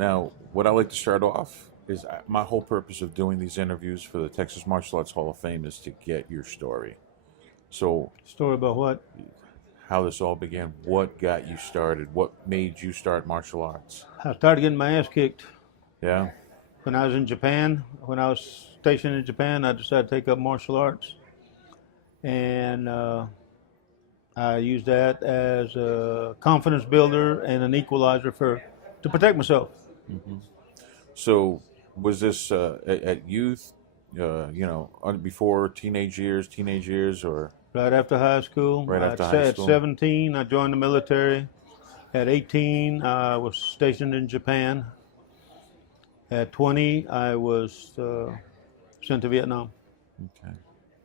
Now, what I like to start off is my whole purpose of doing these interviews for the Texas Martial Arts Hall of Fame is to get your story. So, Story about what? how this all began, what got you started, what made you start martial arts? I started getting my ass kicked Yeah. when I was in Japan. When I was stationed in Japan, I decided to take up martial arts, and I used that as a confidence builder and an equalizer to protect myself. So, was this at youth, before teenage years, or Right after high school. right after high school? At 17, I joined the military. At 18, I was stationed in Japan. At 20, I was sent to Vietnam. Okay.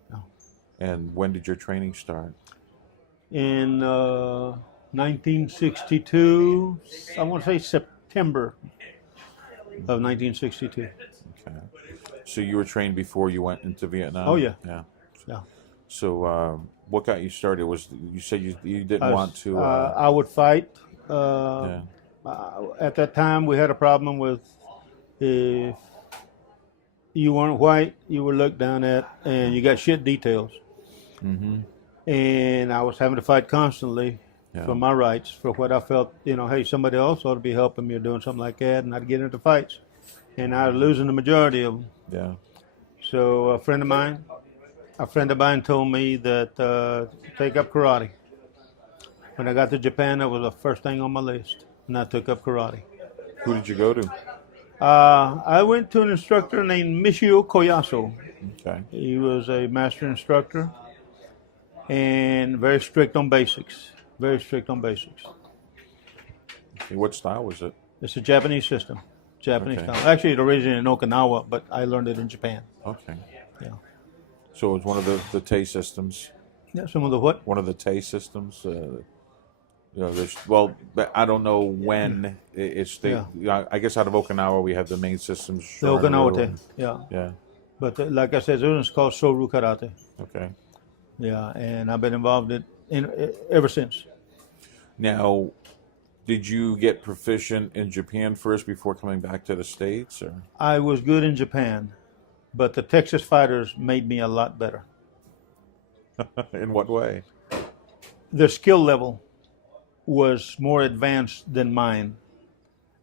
Yeah. And when did your training start? In 1962, I want to say September of 1962. Okay. So you were trained before you went into Vietnam? Oh, yeah. Yeah. Yeah. So what got you started? Was you said you didn't want to? I would fight. Yeah. At that time, we had a problem with if you weren't white, you were looked down at, and you got shit details. Mm-hmm. And I was having to fight constantly Yeah. for my rights, for what I felt, hey, somebody else ought to be helping me or doing something like that, and I'd get into fights. And I was losing the majority of them. Yeah. So a friend of mine told me that take up karate. When I got to Japan, that was the first thing on my list, and I took up karate. Who did you go to? I went to an instructor named Michio Koyasu. Okay. He was a master instructor and very strict on basics. Very strict on basics. Okay, what style was it? It's a Japanese system. Japanese Okay. style. Actually, it originated in Okinawa, but I learned it in Japan. Okay. Yeah. So it was one of the Tay systems. Yeah, some of the what? One of the Tay systems. But I don't know when it's the. Yeah. I guess out of Okinawa we have the main systems. The Shorin-ryu Okinawa, and- yeah. Yeah. But like I said, it was called Soru Karate. Okay. Yeah, and I've been involved in ever since. Now, did you get proficient in Japan first before coming back to the States, or? I was good in Japan, but the Texas fighters made me a lot better. In what way? Their skill level was more advanced than mine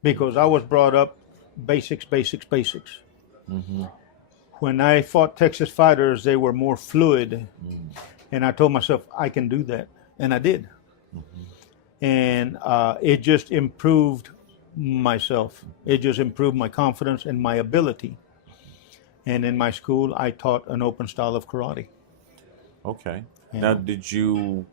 because I was brought up basics. Mm-hmm. When I fought Texas fighters, they were more fluid, and I told myself I can do that, and I did. And it just improved myself. It just improved my confidence and my ability. And in my school, I taught an open style of karate. Okay. Yeah. Now, did you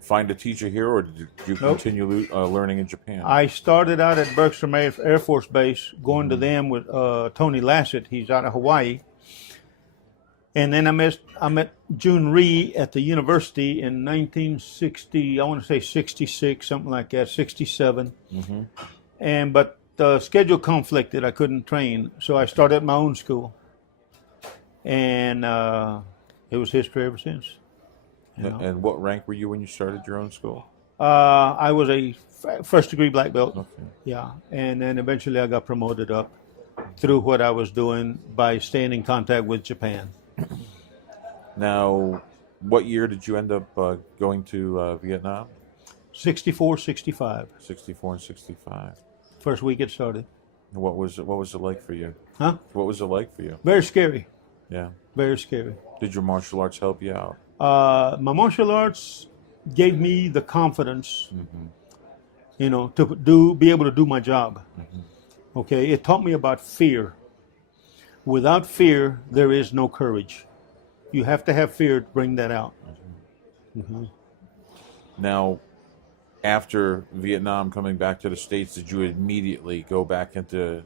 find a teacher here, or did you Nope. continue learning in Japan? I started out at Bergstrom Air Force Base, going to them with Tony Lassett. He's out of Hawaii. And then I met Jun Rhee at the university in 1960, I want to say 66, something like that, 67. Mm-hmm. But the schedule conflicted. I couldn't train. So I started my own school. And it was history ever since. You know? And what rank were you when you started your own school? I was a first degree black belt. Okay. Yeah. And then eventually I got promoted up through what I was doing by staying in contact with Japan. Now, what year did you end up going to Vietnam? 64, 65. 64 and 65. First week it started. And what was it like for you? Huh? What was it like for you? Very scary. Yeah. Very scary. Did your martial arts help you out? My martial arts gave me the confidence, to be able to do my job. Okay, it taught me about fear. Without fear, there is no courage. You have to have fear to bring that out. Now, after Vietnam, coming back to the States, did you immediately go back into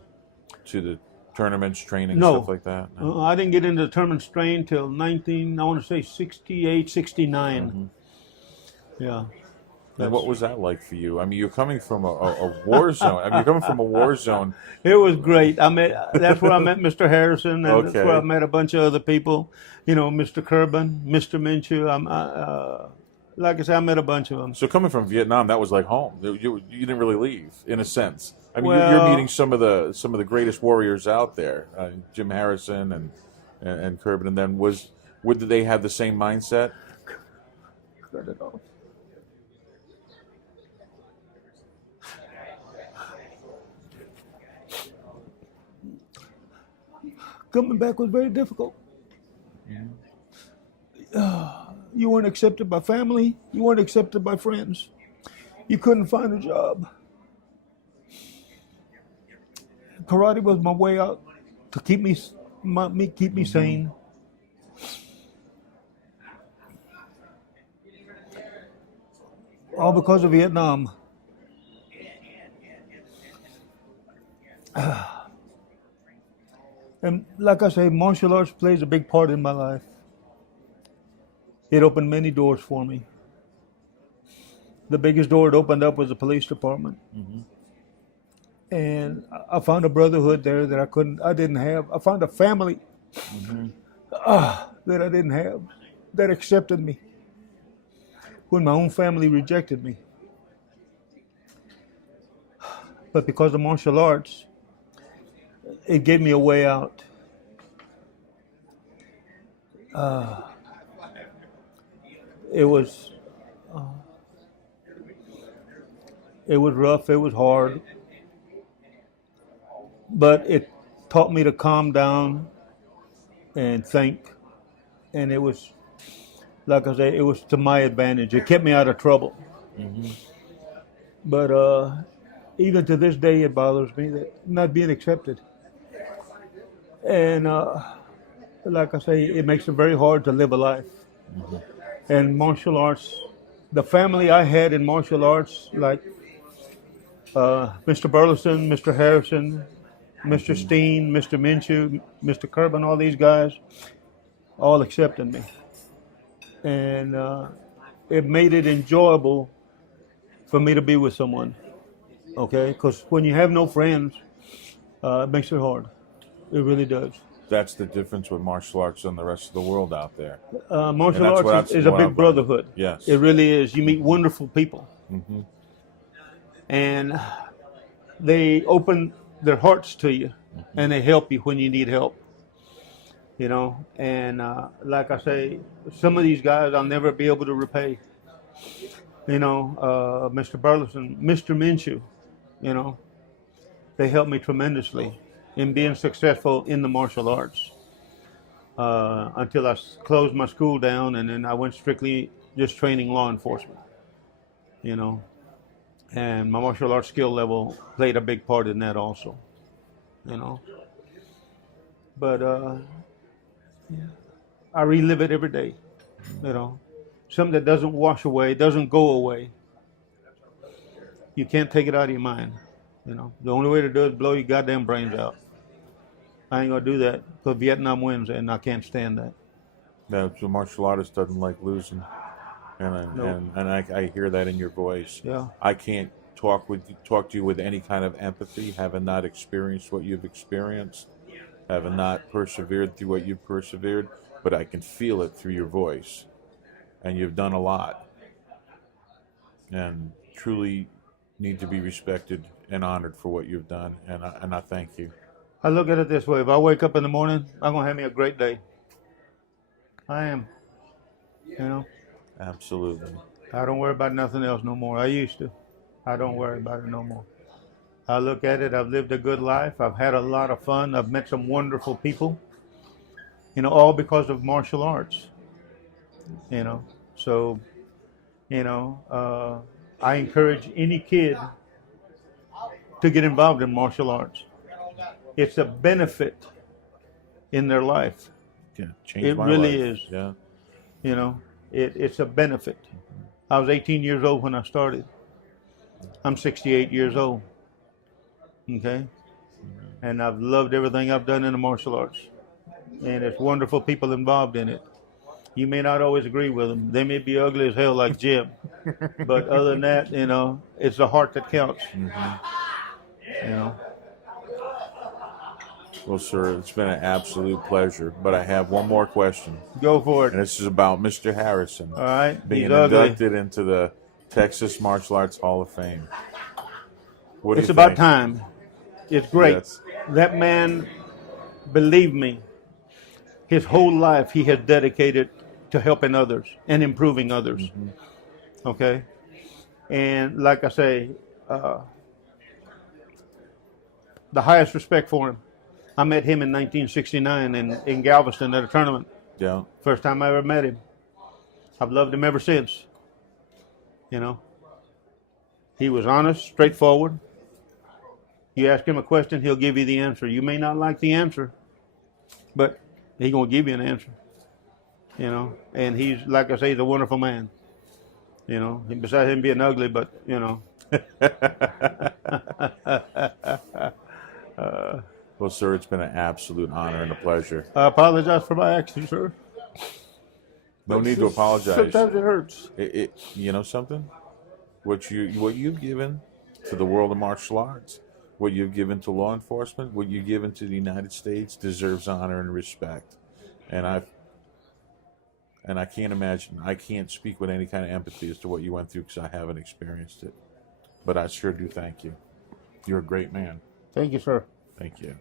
the tournaments, training, No. stuff like that? No. I didn't get into the tournament strain until 68, 69. Yeah. And what was that like for you? I mean, you're coming from a war zone. I mean, you're coming from a war zone. It was great. That's where I met Mr. Harrison, and that's Okay. where I met a bunch of other people. Mr. Kerban, Mr. Minshew. Like I said, I met a bunch of them. So coming from Vietnam, that was like home. You didn't really leave, in a sense. I mean, you're meeting some of the greatest warriors out there, Jim Harrison and Corbin, and then would they have the same mindset? Cut it off. Coming back was very difficult. You weren't accepted by family. You weren't accepted by friends. You couldn't find a job. Karate was my way out to keep me sane. All because of Vietnam. And like I say, martial arts plays a big part in my life. It opened many doors for me. The biggest door it opened up was the police department. And I found a brotherhood there that I didn't have. I found a family that I didn't have, that accepted me when my own family rejected me. But because of martial arts, it gave me a way out. It was rough, it was hard, but it taught me to calm down and think, and it was, like I say, it was to my advantage. It kept me out of trouble. But even to this day, it bothers me that not being accepted. And like I say, it makes it very hard to live a life. And martial arts, the family I had in martial arts, like Mr. Burleson, Mr. Harrison, Mr. Steen, Mr. Minshew, Mr. Corbin, all these guys, all accepted me. And it made it enjoyable for me to be with someone, okay? Because when you have no friends, it makes it hard. It really does. That's the difference with martial arts and the rest of the world out there. Martial arts is a big brotherhood. Yes. It really is. You meet wonderful people. And they open their hearts to you, and they help you when you need help. You know, and like I say, some of these guys I'll never be able to repay. You know, Mr. Burleson, Mr. Minshew, you know, they helped me tremendously in being successful in the martial arts until I closed my school down, and then I went strictly just training law enforcement, you know, and my martial arts skill level played a big part in that also, you know, but I relive it every day, you know, something that doesn't wash away, doesn't go away. You can't take it out of your mind, you know. The only way to do it is blow your goddamn brains out. I ain't gonna do that because Vietnam wins, and I can't stand that. Yeah, the martial artist doesn't like losing, and I hear that in your voice. Yeah. I can't talk to you with any kind of empathy, having not experienced what you've experienced, having not persevered through what you've persevered, but I can feel it through your voice, and you've done a lot, and truly need to be respected and honored for what you've done, and I thank you. I look at it this way. If I wake up in the morning, I'm going to have me a great day. I am. You know? Absolutely. I don't worry about nothing else no more. I used to. I don't worry about it no more. I look at it. I've lived a good life. I've had a lot of fun. I've met some wonderful people. You know, all because of martial arts. You know? So, you know, I encourage any kid to get involved in martial arts. It's a benefit in their life. Yeah, changed It my really life. is. Yeah. You know, it's a benefit. I was 18 years old when I started. I'm 68 years old. Okay? And I've loved everything I've done in the martial arts. And it's wonderful people involved in it. You may not always agree with them. They may be ugly as hell like Jim. But other than that, you know, it's the heart that counts. You know? Well, sir, it's been an absolute pleasure. But I have one more question. Go for it. And this is about Mr. Harrison. All right. Being He's ugly. inducted into the Texas Martial Arts Hall of Fame. What do It's you about think? time. It's great. Yes. That man, believe me, his whole life he has dedicated to helping others and improving others. Okay? And like I say, the highest respect for him. I met him in 1969 in Galveston at a tournament. Yeah. First time I ever met him. I've loved him ever since. You know, he was honest, straightforward. You ask him a question, he'll give you the answer. You may not like the answer, but he's going to give you an answer. You know, and he's, like I say, he's a wonderful man. You know, besides him being ugly, but, you know. Well, sir, it's been an absolute honor and a pleasure. I apologize for my actions, sir. No need to apologize. Sometimes it hurts. You know something? What you've given to the world of martial arts, what you've given to law enforcement, what you've given to the United States deserves honor and respect. And I can't imagine. I can't speak with any kind of empathy as to what you went through because I haven't experienced it. But I sure do thank you. You're a great man. Thank you, sir. Thank you.